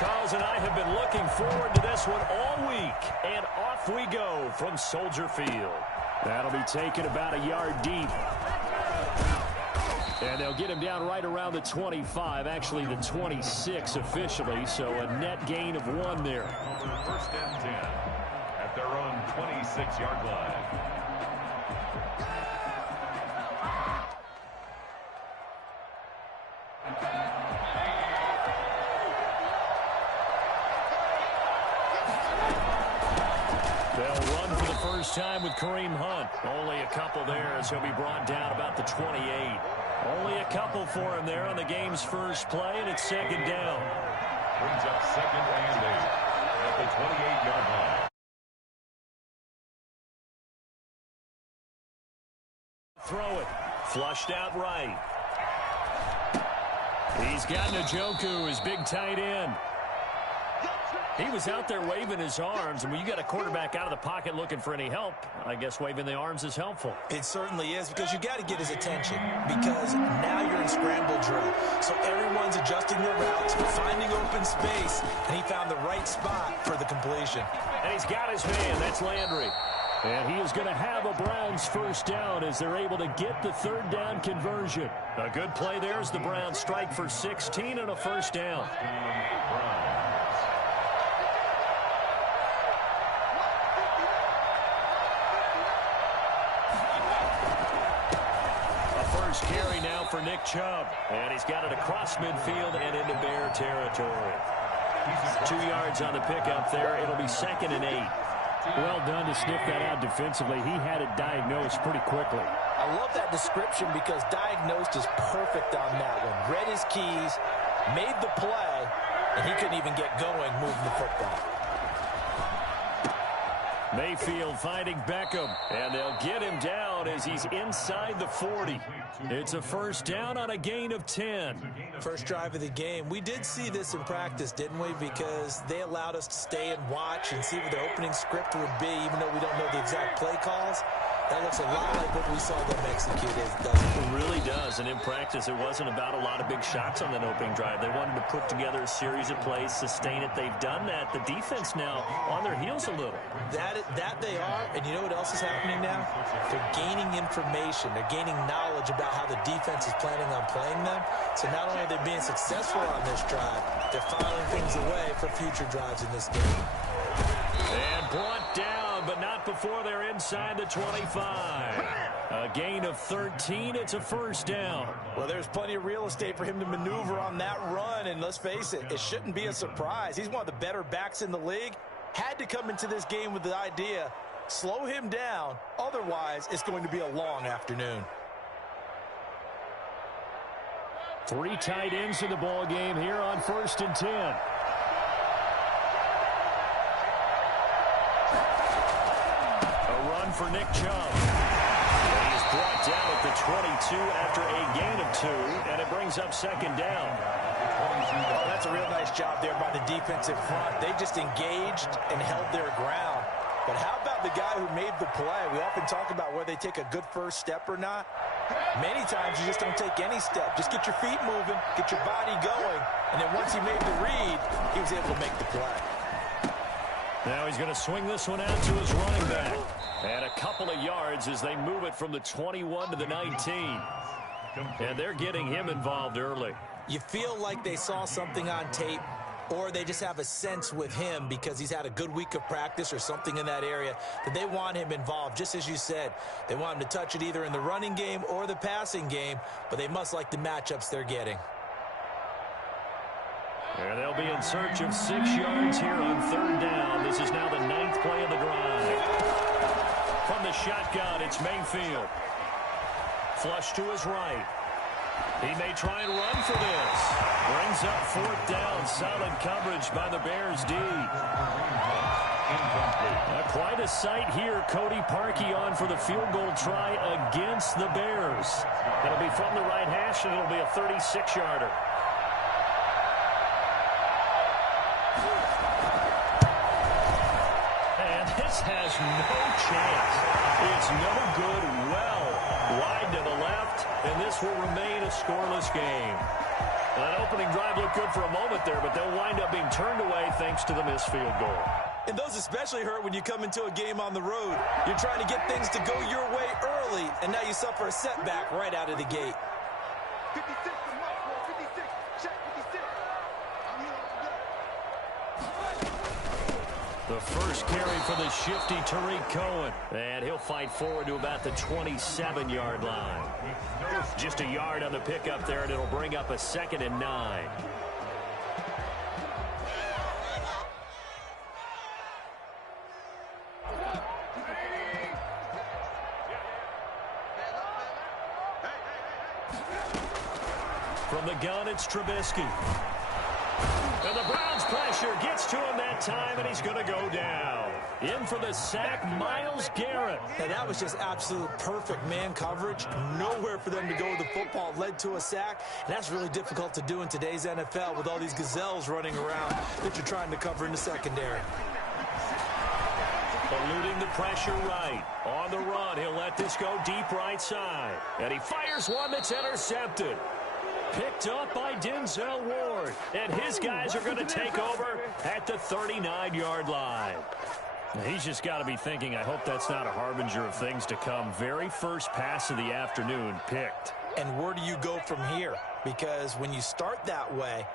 Charles and I have been looking forward to this one all week, and off we go from Soldier Field. That'll be taken about a yard deep. And they'll get him down right around the 25, actually the 26 officially, so a net gain of 1 there. First and 10 at their own 26-yard line. They'll run for the first time with Kareem Hunt. Only a couple there as he'll be brought down about the 28. Only a couple for him there on the game's first play, and it's second down. Brings up second and 8 at the 28-yard line. Throw it. Flushed out right. He's got Njoku, his big tight end. He was out there waving his arms, and when you got a quarterback out of the pocket looking for any help, I guess waving the arms is helpful. It certainly is, because you got to get his attention, because now you're in scramble drill. So everyone's adjusting their routes, finding open space, and he found the right spot for the completion. And he's got his man. That's Landry. And he is going to have a Browns first down as they're able to get the third down conversion. A good play there as the Browns strike for 16 and a first down. First carry now for Nick Chubb. And he's got it across midfield and into Bear territory. 2 yards on the pickup there. It'll be second and 8. Well done to sniff that out defensively. He had it diagnosed pretty quickly. I love that description because diagnosed is perfect on that one. Read his keys, made the play, and he couldn't even get going moving the football. Mayfield finding Beckham, and they'll get him down as he's inside the 40. It's a first down on a gain of 10. First drive of the game. We did see this in practice, didn't we? Because they allowed us to stay and watch and see what the opening script would be, even though we don't know the exact play calls. That looks a lot like what we saw them execute, doesn't it? It really does, and in practice it wasn't about a lot of big shots on that opening drive. They wanted to put together a series of plays, sustain it. They've done that. The defense now on their heels a little. That they are, and you know what else is happening now? They're gaining information. They're gaining knowledge about how the defense is planning on playing them. So not only are they being successful on this drive, they're filing things away for future drives in this game. And brought down, but not before they're inside the 25. A gain of 13. It's a first down. Well, there's plenty of real estate for him to maneuver on that run, and let's face it, it shouldn't be a surprise. He's one of the better backs in the league. Had to come into this game with the idea, slow him down, otherwise it's going to be a long afternoon. 3 tight ends in the ball game here on first and 10. For Nick Chubb. And he is brought down at the 22 after a gain of 2, and it brings up second down. Oh, that's a real nice job there by the defensive front. They just engaged and held their ground. But how about the guy who made the play? We often talk about whether they take a good first step or not. Many times you just don't take any step. Just get your feet moving, get your body going, and then once he made the read, he was able to make the play. Now he's going to swing this one out to his running back. And a couple of yards as they move it from the 21 to the 19. And they're getting him involved early. You feel like they saw something on tape, or they just have a sense with him because he's had a good week of practice or something in that area that they want him involved. Just as you said, they want him to touch it either in the running game or the passing game, but they must like the matchups they're getting. And they'll be in search of 6 yards here on third down. This is now the 9th play of the drive. From the shotgun, it's Mayfield. Flush to his right. He may try and run for this. Brings up fourth down. Solid coverage by the Bears D. Quite a sight here. Cody Parkey on for the field goal try against the Bears. It'll be from the right hash, and it'll be a 36-yarder. This has no chance. It's no good. Well wide to the left, and this will remain a scoreless game. That opening drive looked good for a moment there, but they'll wind up being turned away thanks to the missed field goal. And those especially hurt when you come into a game on the road. You're trying to get things to go your way early, and now you suffer a setback right out of the gate. 56, 56, check 56. The first carry for the shifty Tariq Cohen. And he'll fight forward to about the 27-yard line. Just a yard on the pickup there, and it'll bring up a 2nd and 9. From the gun, it's Trubisky. And the Browns pressure gets to him that time, and he's going to go down. In for the sack, Myles Garrett. And that was just absolute perfect man coverage. Nowhere for them to go with the football. Led to a sack. And that's really difficult to do in today's NFL with all these gazelles running around that you're trying to cover in the secondary. Eluding the pressure right. On the run, he'll let this go deep right side. And he fires one that's intercepted. Picked up by Denzel Ward. And his guys are going to take over at the 39-yard line. Now, he's just got to be thinking, I hope that's not a harbinger of things to come. Very first pass of the afternoon picked. And where do you go from here? Because when you start that way,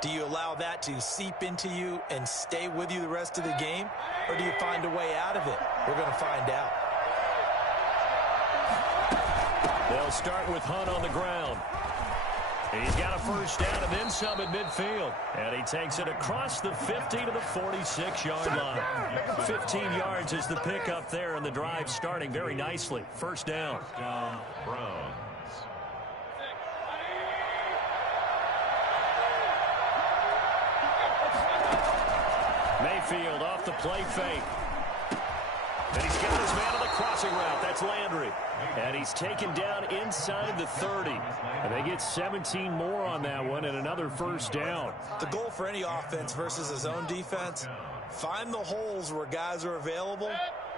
do you allow that to seep into you and stay with you the rest of the game? Or do you find a way out of it? We're going to find out. They'll start with Hunt on the ground. He's got a first down and then some at midfield. And he takes it across the 50 to the 46-yard line. 15 yards is the pickup there, and the drive starting very nicely. First down. Browns. Mayfield off the play fake. And he's got his man on the crossing route. That's Landry. And he's taken down inside the 30. And they get 17 more on that one and another first down. The goal for any offense versus a zone defense, find the holes where guys are available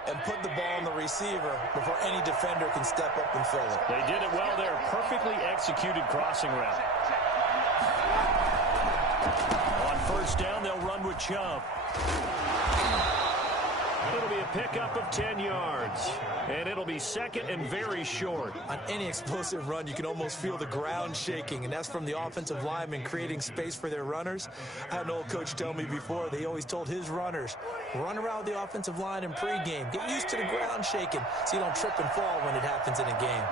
and put the ball on the receiver before any defender can step up and fill it. They did it well there. Perfectly executed crossing route. On first down, they'll run with Chubb. It'll be a pickup of 10 yards. And it'll be second and very short. On any explosive run, you can almost feel the ground shaking, and that's from the offensive linemen creating space for their runners. I had an old coach tell me before, they always told his runners, run around the offensive line in pregame. Get used to the ground shaking so you don't trip and fall when it happens in a game.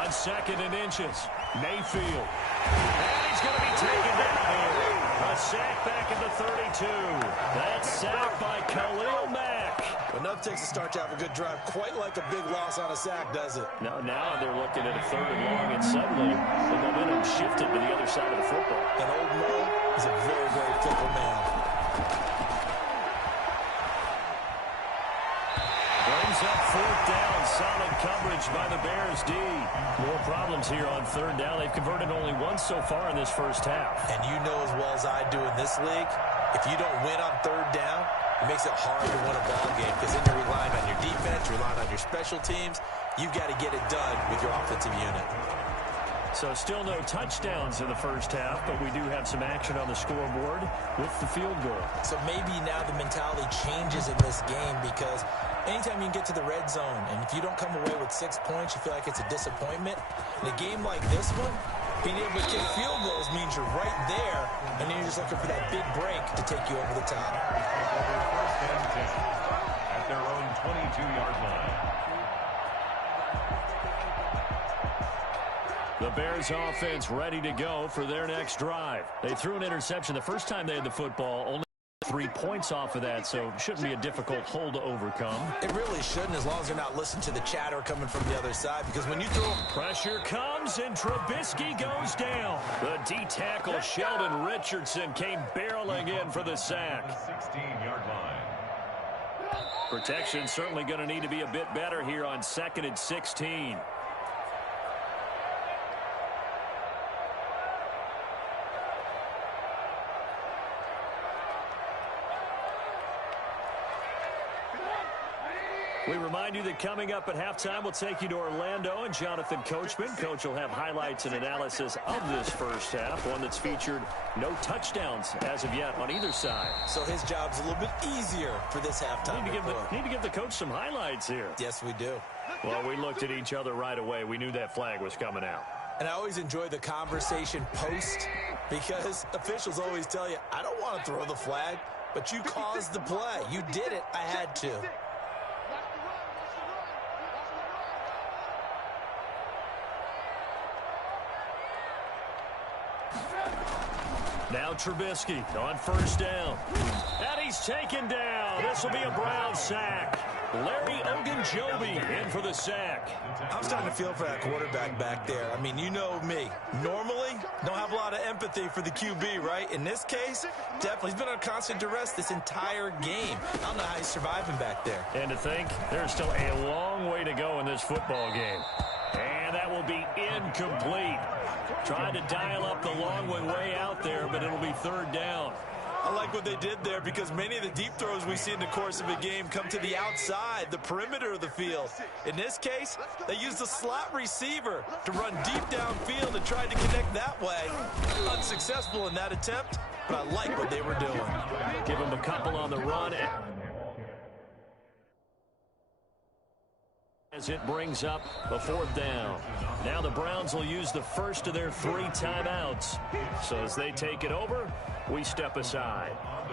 On 2nd and inches, Mayfield. And he's going to be taken down here. A sack back at the 32. That's sacked by Khalil Mack. Enough takes to start to have a good drive. Quite like a big loss on a sack, does it? Now they're looking at a 3rd and long, and suddenly the momentum shifted to the other side of the football. And old Mo is a very, very fickle man. Brings up 4th down. Solid coverage by the Bears D. More problems here on 3rd down. They've converted only once so far in this first half. And you know as well as I do in this league, if you don't win on 3rd down, it makes it hard to win a ball game because then you're relying on your defense, you're relying on your special teams. You've got to get it done with your offensive unit. So still no touchdowns in the first half, but we do have some action on the scoreboard with the field goal. So maybe now the mentality changes in this game because anytime you can get to the red zone, and if you don't come away with 6 points, you feel like it's a disappointment. In a game like this one, being able to kick field goals means you're right there, and then you're just looking for that big break to take you over the top. First and 10 at their own 22-yard line. The Bears offense ready to go for their next drive. They threw an interception the first time they had the football, only 3 points off of that, so shouldn't be a difficult hole to overcome. It really shouldn't, as long as they're not listening to the chatter coming from the other side, because when you throw... Pressure comes, and Trubisky goes down. The D-tackle, Sheldon Richardson, came barreling in for the sack. 16-yard line. Protection certainly going to need to be a bit better here on 2nd and 16. We remind you that coming up at halftime, we'll take you to Orlando and Jonathan Coachman. Coach will have highlights and analysis of this first half, one that's featured no touchdowns as of yet on either side. So his job's a little bit easier for this halftime. Need to give the coach some highlights here. Yes, we do. Well, we looked at each other right away. We knew that flag was coming out. And I always enjoy the conversation post because officials always tell you, I don't want to throw the flag, but you caused the play. You did it. I had to. Now Trubisky on first down. And he's taken down. This will be a Brown sack. Larry Ogunjobi in for the sack. I'm starting to feel for that quarterback back there. I mean, you know me. Normally, don't have a lot of empathy for the QB, right? In this case, definitely. He's been on constant duress this entire game. I don't know how he's surviving back there. And to think, there's still a long way to go in this football game. And that will be incomplete. Tried to dial up the long way out there, but it'll be third down. I like what they did there because many of the deep throws we see in the course of a game come to the outside, the perimeter of the field. In this case, they used the slot receiver to run deep downfield and tried to connect that way. Unsuccessful in that attempt, but I like what they were doing. Give them a couple on the run. As it brings up a fourth down. Now the Browns will use the first of their 3 timeouts. So as they take it over, we step aside.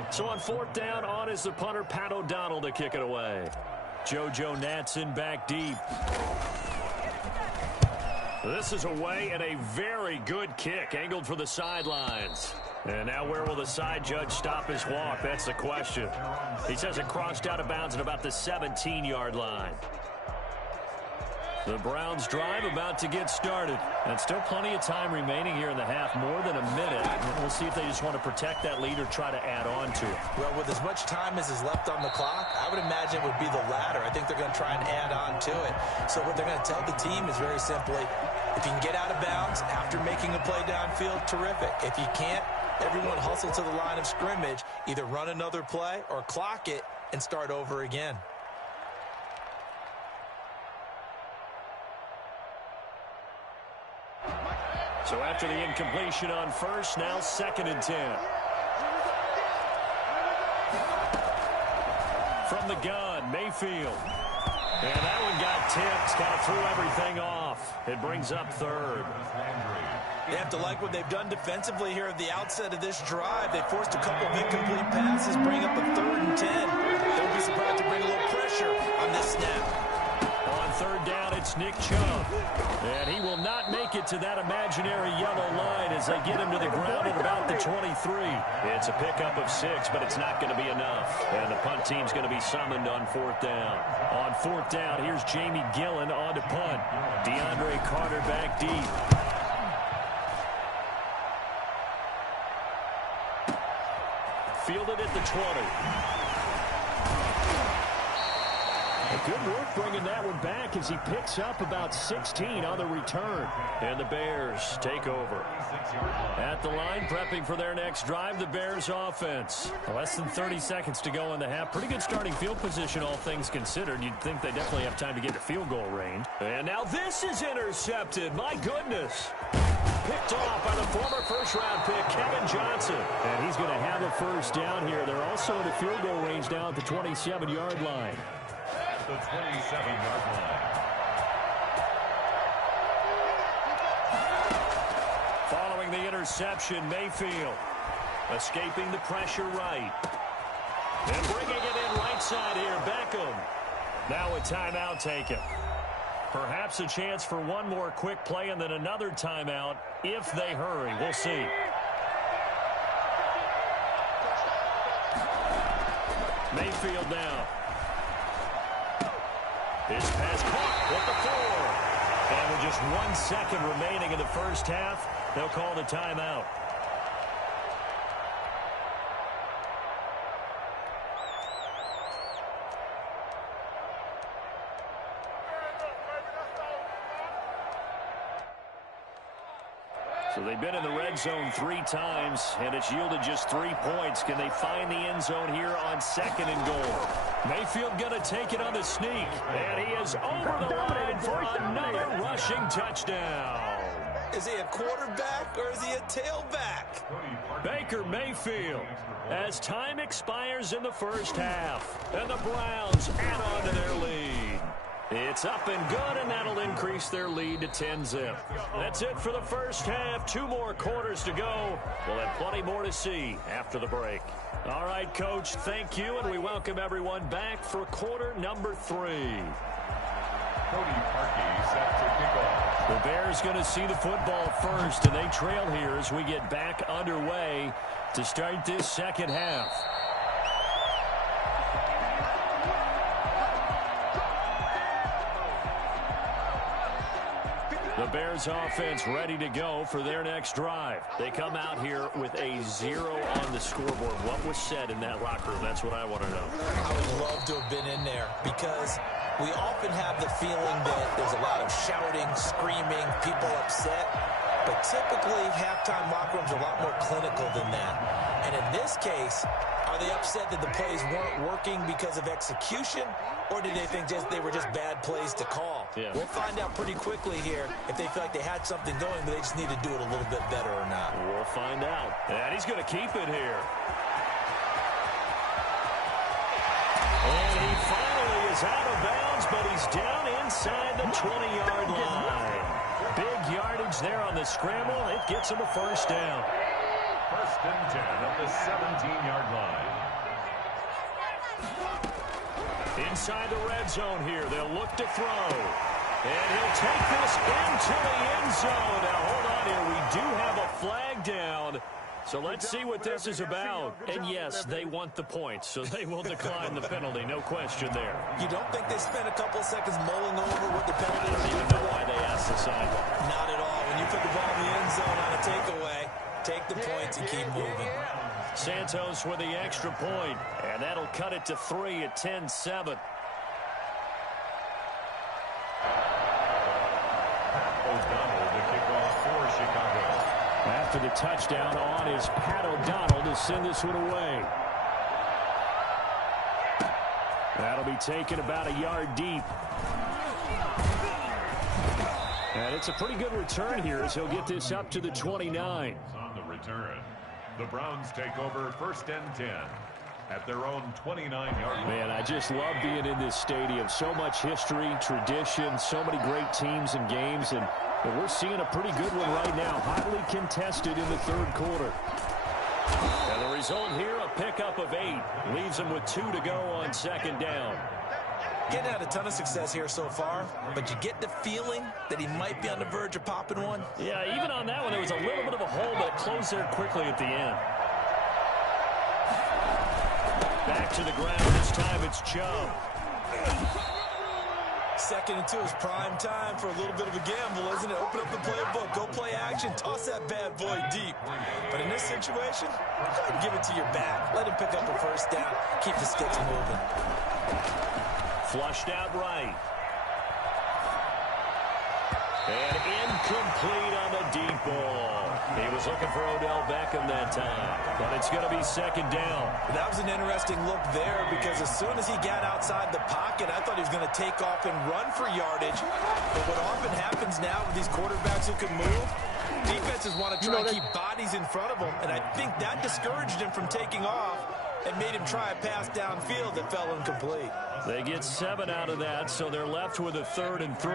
So on fourth down, on is the punter, Pat O'Donnell, to kick it away. JoJo Natson back deep. This is away and a very good kick, angled for the sidelines. And now where will the side judge stop his walk? That's the question. He says it crossed out of bounds at about the 17-yard line. The Browns drive about to get started. And still plenty of time remaining here in the half, more than a minute. We'll see if they just want to protect that lead or try to add on to it. Well, with as much time as is left on the clock, I would imagine it would be the latter. I think they're going to try and add on to it. So what they're going to tell the team is very simply, if you can get out of bounds after making a play downfield, terrific. If you can't, everyone hustle to the line of scrimmage, either run another play or clock it and start over again. So after the incompletion on first, now 2nd and 10. From the gun, Mayfield. And that one got tipped, kind of threw everything off. It brings up third. They have to like what they've done defensively here at the outset of this drive. They forced a couple of incomplete passes, bring up a 3rd and 10. Don't be surprised to bring a little pressure on this snap. On third down, it's Nick Chubb. And he will not make it to that imaginary yellow line as they get him to the ground at about the 23. It's a pickup of 6, but it's not going to be enough. And the punt team's going to be summoned on 4th down. On 4th down, here's Jamie Gillen on to punt. DeAndre Carter back deep. Fielded at the 20. Good work bringing that one back as he picks up about 16 on the return. And the Bears take over. At the line, prepping for their next drive, the Bears offense. Less than 30 seconds to go in the half. Pretty good starting field position, all things considered. You'd think they definitely have time to get to field goal range. And now this is intercepted. My goodness. Picked off by the former first-round pick, Kevin Johnson. And he's going to have a first down here. They're also in the field goal range now at the 27-yard line. The 27-yard line. Following the interception, Mayfield escaping the pressure right. And bringing it in right side here, Beckham. Now a timeout taken. Perhaps a chance for one more quick play and then another timeout if they hurry. We'll see. Mayfield now. His pass caught with the 4. And with just 1 second remaining in the first half, they'll call the timeout. So they've been in the red zone 3 times, and it's yielded just 3 points. Can they find the end zone here on 2nd and goal? Mayfield going to take it on the sneak, and he is over the line for another rushing touchdown. Is he a quarterback or is he a tailback? Baker Mayfield, as time expires in the first half, and the Browns add on to their lead. It's up and good, and that'll increase their lead to 10-zip. That's it for the first half. 2 more quarters to go. We'll have plenty more to see after the break. All right, Coach, thank you, and we welcome everyone back for quarter number 3. Cody Parkey set to kick off. The Bears going to see the football first, and they trail here as we get back underway to start this second half. The Bears offense ready to go for their next drive. They come out here with a 0 on the scoreboard. What was said in that locker room? That's what I want to know. I would love to have been in there because we often have the feeling that there's a lot of shouting, screaming, people upset. But typically, halftime locker rooms are a lot more clinical than that. And in this case, are they upset that the plays weren't working because of execution? Or did they think they were just bad plays to call? Yeah. We'll find out pretty quickly here if they feel like they had something going, but they just need to do it a little bit better or not. We'll find out. And he's going to keep it here. And he finally is out of bounds, but he's down inside the 20-yard line. Big yardage there on the scramble. It gets him a first down. 1st and 10 at the 17-yard line. Inside the red zone here. They'll look to throw. And he'll take this into the end zone. Now, hold on here. We do have a flag down. So let's see what this is about. And, yes, they want the points, so they will decline the penalty. No question there. You don't think they spent a couple seconds mulling over what the penalty is? I don't even know why they asked the sideline. Not at all. When you put the ball in the end zone on a takeaway, take the points and keep moving. Santos with the extra point, and that'll cut it to 3 at 10-7. O'Donnell to kick off for Chicago. After the touchdown on is Pat O'Donnell to send this one away. That'll be taken about a yard deep. And it's a pretty good return here as he'll get this up to the 29. On the return, the Browns take over 1st and 10 at their own 29-yard line. Man, I just love being in this stadium. So much history, tradition, so many great teams and games, and we're seeing a pretty good one right now. Hotly contested in the 3rd quarter. And the result here, a pickup of 8. Leaves them with 2 to go on 2nd down. Getting had a ton of success here so far, but you get the feeling that he might be on the verge of popping one. Yeah, even on that one, there was a little bit of a hole, but it closed there quickly at the end. Back to the ground. This time it's Chubb. 2nd and 2 is prime time for a little bit of a gamble, isn't it? Open up the playbook, go play action, toss that bad boy deep. But in this situation, go ahead and give it to your back. Let him pick up a first down. Keep the sticks moving. Flushed out right. And incomplete on the deep ball. He was looking for Odell Beckham that time, but it's going to be 2nd down. That was an interesting look there because as soon as he got outside the pocket, I thought he was going to take off and run for yardage. But what often happens now with these quarterbacks who can move, defenses want to try and keep bodies in front of them, and I think that discouraged him from taking off and made him try a pass downfield that fell incomplete. They get 7 out of that, so they're left with a 3rd and 3.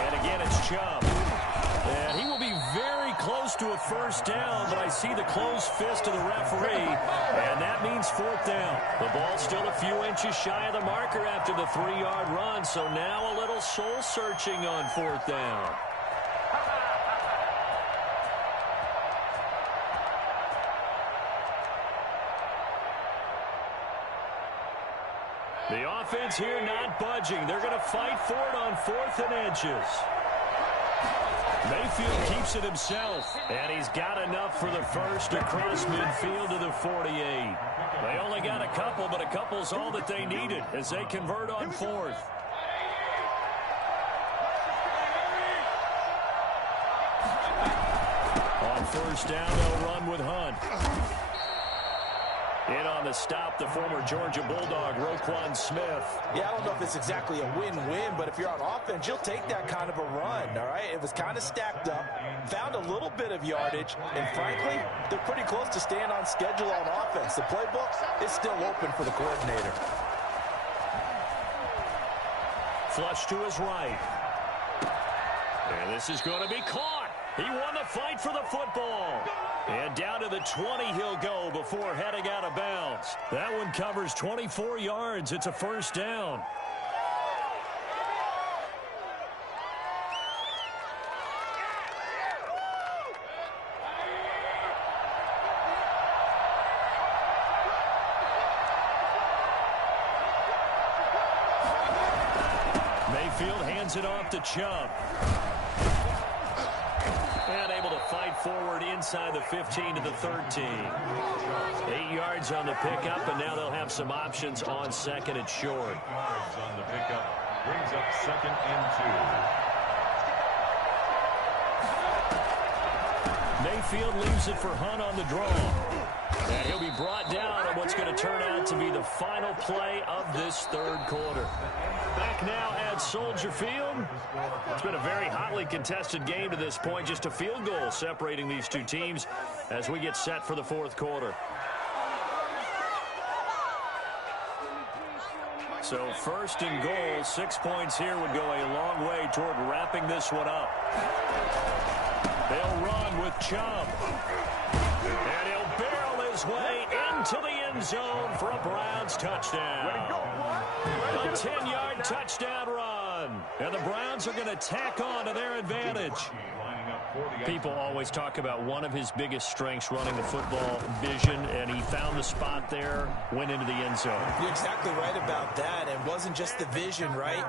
And again, it's Chubb. And he will be very close to a first down, but I see the closed fist of the referee, and that means 4th down. The ball's still a few inches shy of the marker after the 3-yard run, so now a little soul-searching on 4th down. The offense here not budging. They're going to fight for it on 4th and inches. Mayfield keeps it himself, and he's got enough for the first across midfield to the 48. They only got a couple, but a couple's all that they needed as they convert on 4th. first down, they'll run with Hunt. In on the stop, the former Georgia Bulldog, Roquan Smith. Yeah, I don't know if it's exactly a win-win, but if you're on offense, you'll take that kind of a run, all right? It was kind of stacked up, found a little bit of yardage, and frankly, they're pretty close to staying on schedule on offense. The playbook is still open for the coordinator. Flush to his right. And this is going to be caught. He won the fight for the football. And down to the 20 he'll go before heading out of bounds. That one covers 24 yards. It's a first down. Mayfield hands it off to Chubb. And able to fight forward inside the 15 to the 13. 8 yards on the pickup, and now they'll have some options on second and short. Yards on the pickup brings up 2nd and 2. Mayfield leaves it for Hunt on the draw. And he'll be brought down on what's going to turn out to be the final play of this third quarter. Back now at Soldier Field. It's been a very hotly contested game to this point. Just a field goal separating these two teams as we get set for the fourth quarter. So first and goal, 6 points here would go a long way toward wrapping this one up. They'll run with Chubb. And he'll barrel his way into the end zone for a Browns touchdown. A 10-yard touchdown run. And the Browns are going to tack on to their advantage. People always talk about one of his biggest strengths running the football, vision, and he found the spot there, went into the end zone. You're exactly right about that. It wasn't just the vision, right?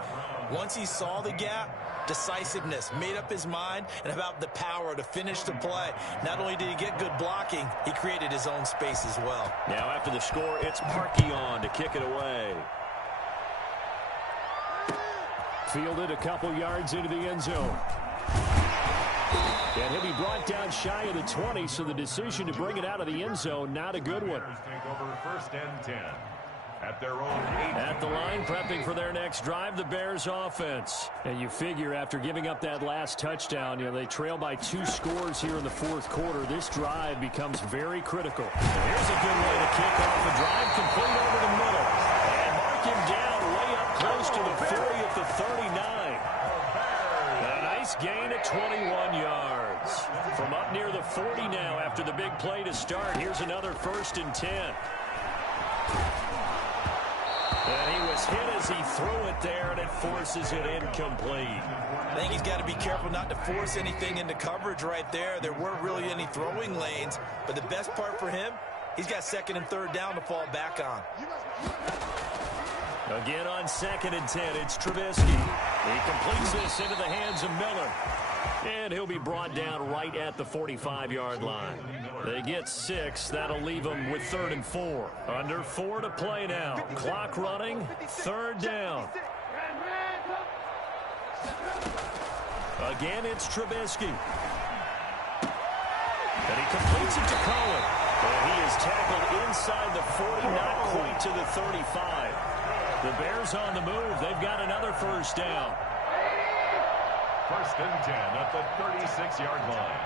Once he saw the gap, decisiveness, made up his mind, and about the power to finish the play. Not only did he get good blocking, he created his own space as well. Now after the score, it's Parkey on to kick it away. Fielded a couple yards into the end zone. And he'll be brought down shy of the 20, so the decision to bring it out of the end zone, not a good one. Take over 1st and 10 at their own 8. At the line, prepping for their next drive, the Bears offense. And you figure after giving up that last touchdown, they trail by 2 scores here in the fourth quarter. This drive becomes very critical. Here's a good way to kick off a drive, complete over the middle. And mark him down way up close to the 40 at the 39. A nice gain at 21 yards. From up near the 40 now after the big play to start. Here's another 1st and 10. And he was hit as he threw it there, and it forces it incomplete. I think he's got to be careful not to force anything into coverage right there. There weren't really any throwing lanes, but the best part for him, he's got 2nd and 3rd down to fall back on. Again on 2nd and 10, it's Trubisky. He completes this into the hands of Miller. And he'll be brought down right at the 45-yard line. They get 6. That'll leave them with 3rd and 4. Under 4 to play now. Clock running. 3rd down. Again, it's Trubisky. And he completes it to Cohen. And he is tackled inside the 40, not quite to the 35. The Bears on the move. They've got another 1st down. 1st and 10 at the 36-yard line.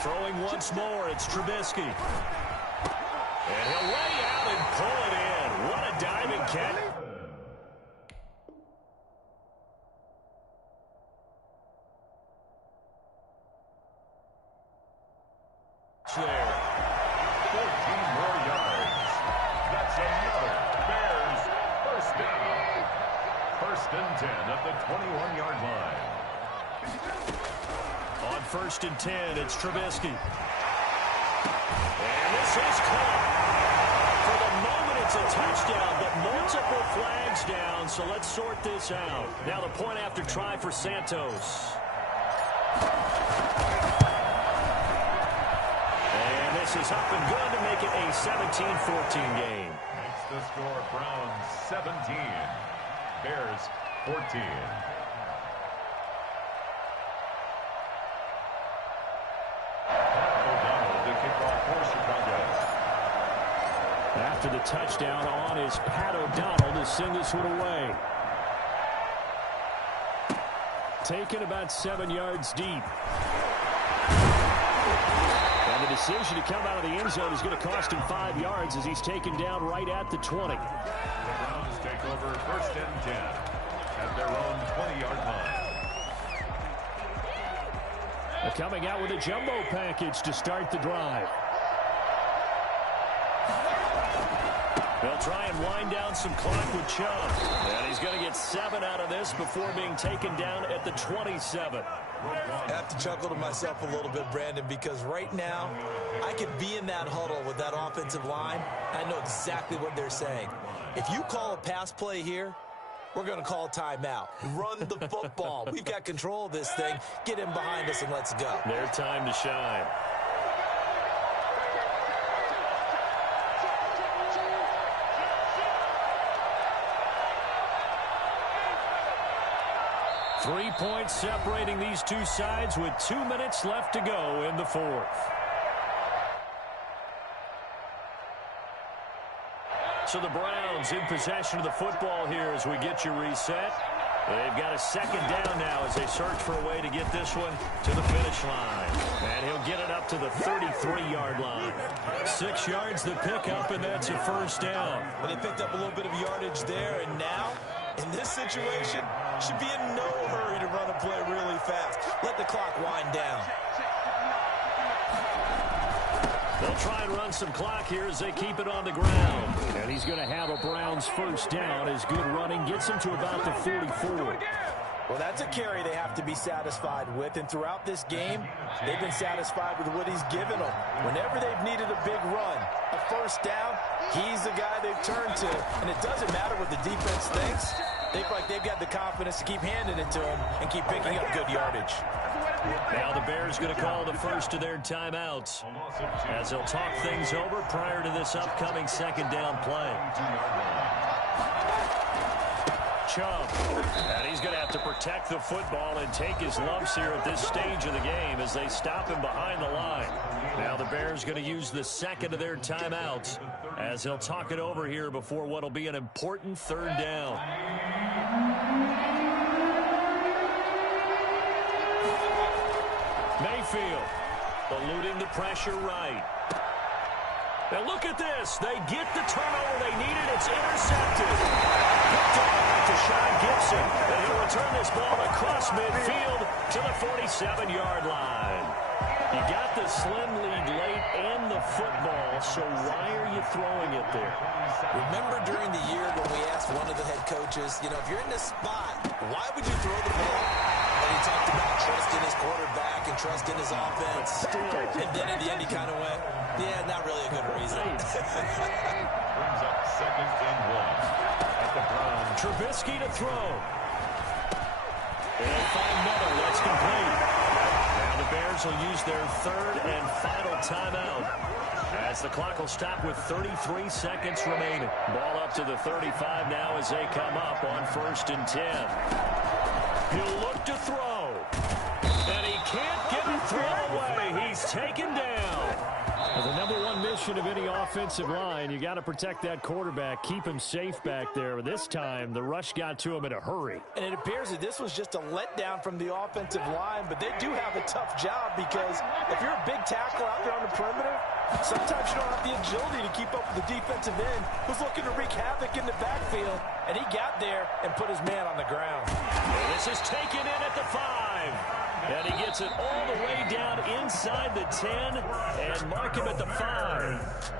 Throwing once more, it's Trubisky. And he'll lay out and pull it in. What a diving catch. There. 14 more yards. That's another Bears 1st down. 1st and 10 at the 21-yard line. On 1st and 10, it's Trubisky. And this is caught. For the moment, it's a touchdown, but multiple flags down, so let's sort this out. Now the point after try for Santos. And this is up and good to make it a 17-14 game. Makes the score Browns 17. Bears 14. After the touchdown on is Pat O'Donnell to send this one away. Taken about 7 yards deep. And the decision to come out of the end zone is going to cost him 5 yards as he's taken down right at the 20. The Browns take over 1st and 10 at their own 20-yard line. They're coming out with a jumbo package to start the drive. They'll try and wind down some clock with Chubb. And he's going to get 7 out of this before being taken down at the 27. I have to chuckle to myself a little bit, Brandon, because right now I could be in that huddle with that offensive line. I know exactly what they're saying. If you call a pass play here, we're going to call timeout. Run the football. We've got control of this thing. Get him behind us and let's go. Their time to shine. Three points separating these two sides with 2 minutes left to go in the fourth. So the Browns in possession of the football here as we get you reset. They've got a second down now as they search for a way to get this one to the finish line. And he'll get it up to the 33-yard line. 6 yards the pickup, and that's a first down. But they picked up a little bit of yardage there, and now, in this situation, should be in no hurry to run a play really fast. Let the clock wind down. They'll try and run some clock here as they keep it on the ground. And he's going to have a Browns first down as good running gets him to about the 44. Well, that's a carry they have to be satisfied with. And throughout this game, they've been satisfied with what he's given them. Whenever they've needed a big run, a first down, he's the guy they've turned to. And it doesn't matter what the defense thinks. They feel like they've got the confidence to keep handing it to him and keep picking up good yardage. Now the Bears going to call the first of their timeouts as they'll talk things over prior to this upcoming second down play. Chubb, and he's going to have to protect the football and take his lumps here at this stage of the game as they stop him behind the line. Now the Bears going to use the second of their timeouts as they'll talk it over here before what will be an important third down. Mayfield eluding the pressure right. And look at this. They get the turnover they needed. It's intercepted. Picked off to Sean Gibson. And he'll return this ball across midfield to the 47-yard line. You got the slim lead late and the football, so why are you throwing it there? Remember during the year when we asked one of the head coaches, if you're in this spot, why would you throw the ball? And he talked about trust in his quarterback and trust in his offense. And then at the end he kind of went, yeah, not really a good reason. Brings up 2nd and 1 at the Browns. Trubisky to throw. They'll find Miller. That's complete. Now the Bears will use their third and final timeout as the clock will stop with 33 seconds remaining. Ball up to the 35 now as they come up on 1st and 10. He'll look to throw. And he can't get the throw away. He's taken down. Well, the number one mission of any offensive line, you got to protect that quarterback, keep him safe back there. This time, the rush got to him in a hurry. And it appears that this was just a letdown from the offensive line, but they do have a tough job because if you're a big tackle out there on the perimeter, sometimes you don't have the agility to keep up with the defensive end who's looking to wreak havoc in the backfield, and he got there and put his man on the ground. And this is taken in at the 5. And he gets it all the way down inside the 10 and mark him at the 5.